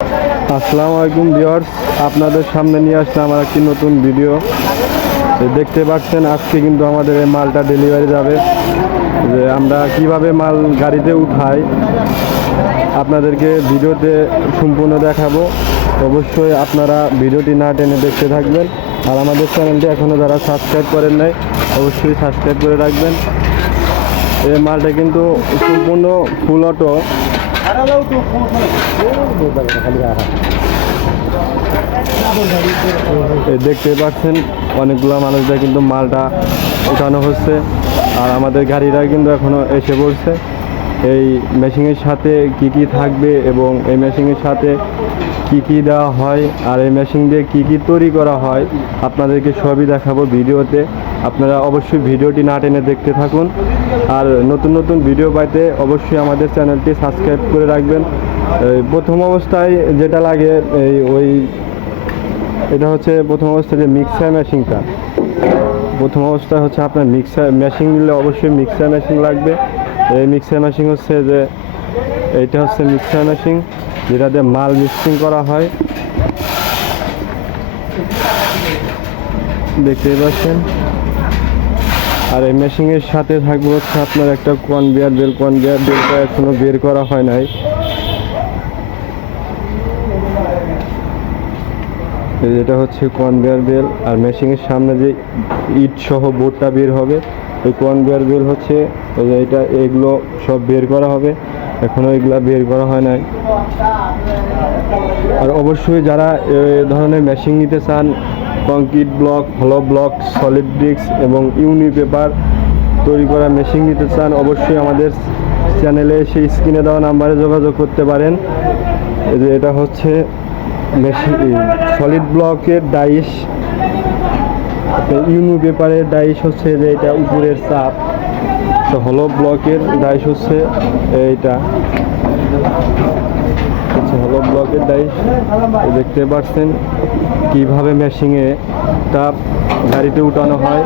আসসালামু আলাইকুম ভিউয়ার্স, আপনাদের সামনে নিয়ে আসলাম আমার একটি নতুন ভিডিও। দেখতে পাচ্ছেন আজকে কিন্তু আমাদের এই মালটা ডেলিভারি যাবে। যে আমরা কিভাবে মাল গাড়িতে উঠাই আপনাদেরকে ভিডিওতে সম্পূর্ণ দেখাবো। অবশ্যই আপনারা ভিডিওটি না টেনে দেখতে থাকবেন। আর আমাদের চ্যানেলটি এখনও যারা সাবস্ক্রাইব করেন নাই অবশ্যই সাবস্ক্রাইব করে রাখবেন। এই মালটা কিন্তু সম্পূর্ণ ফুল অটো। দেখতে পাচ্ছেন অনেকগুলো মানুষদের কিন্তু মালটা উঠানো হচ্ছে। আর আমাদের গাড়িরা কিন্তু এখনও এসে পড়ছে। এই মেশিনের সাথে কি কি থাকবে এবং এই মেশিনের সাথে কি কি দেওয়া হয় আর এই মেশিন দিয়ে কি কি তৈরি করা হয় আপনাদেরকে সবই দেখাবো ভিডিওতে। আপনারা অবশ্যই ভিডিওটি না টেনে দেখতে থাকুন। আর নতুন নতুন ভিডিও পাইতে অবশ্যই আমাদের চ্যানেলটি সাবস্ক্রাইব করে রাখবেন। প্রথম অবস্থায় যেটা লাগে এটা হচ্ছে প্রথম অবস্থায় যে মিক্সার মেশিনটা। প্রথম অবস্থায় হচ্ছে আপনার মিক্সার মেশিন নিলে অবশ্যই মিক্সার মেশিন লাগবে। এই মিক্সার মেশিন হচ্ছে যে এইটা হচ্ছে মিক্সার মেশিন, যেটা দিয়ে মাল মিক্সিং করা হয়। দেখতেই পাচ্ছেন। আর এই মেশিনের সাথে থাকবে হচ্ছে আপনার একটা কনভেয়ার বেলটা এখনো বের করা হয় নাই। এটা হচ্ছে কনভেয়ার বেল। আর মেশিনের সামনে যে ইট সহ বোর্ডটা বের হবে ওই কনভেয়ার বেল হচ্ছে এগুলো সব বের করা হবে। এখনো এগুলা বের করা হয় নাই। আর অবশ্যই যারা এই ধরনের মেশিন নিতে চান, কংক্রিট ব্লক, হলো ব্লক, সলিড ব্রিক্স এবং ইউনি পেপার তৈরি করা মেশিন নিতে চান অবশ্যই আমাদের চ্যানেলে সেই স্ক্রিনে দেওয়া নাম্বারে যোগাযোগ করতে পারেন। এটা হচ্ছে মেশিন সলিড ব্লকের ডাইস, ইউনি পেপারের ডাইস হচ্ছে যে এটা উপরের চাপ। তো হলো ব্লকের ডাইস হচ্ছে এইটা হচ্ছে হলো ব্লকের ডাইস। দেখতে পাচ্ছেন কিভাবে মেশিনে তাপ গাড়িতে উঠানো হয়।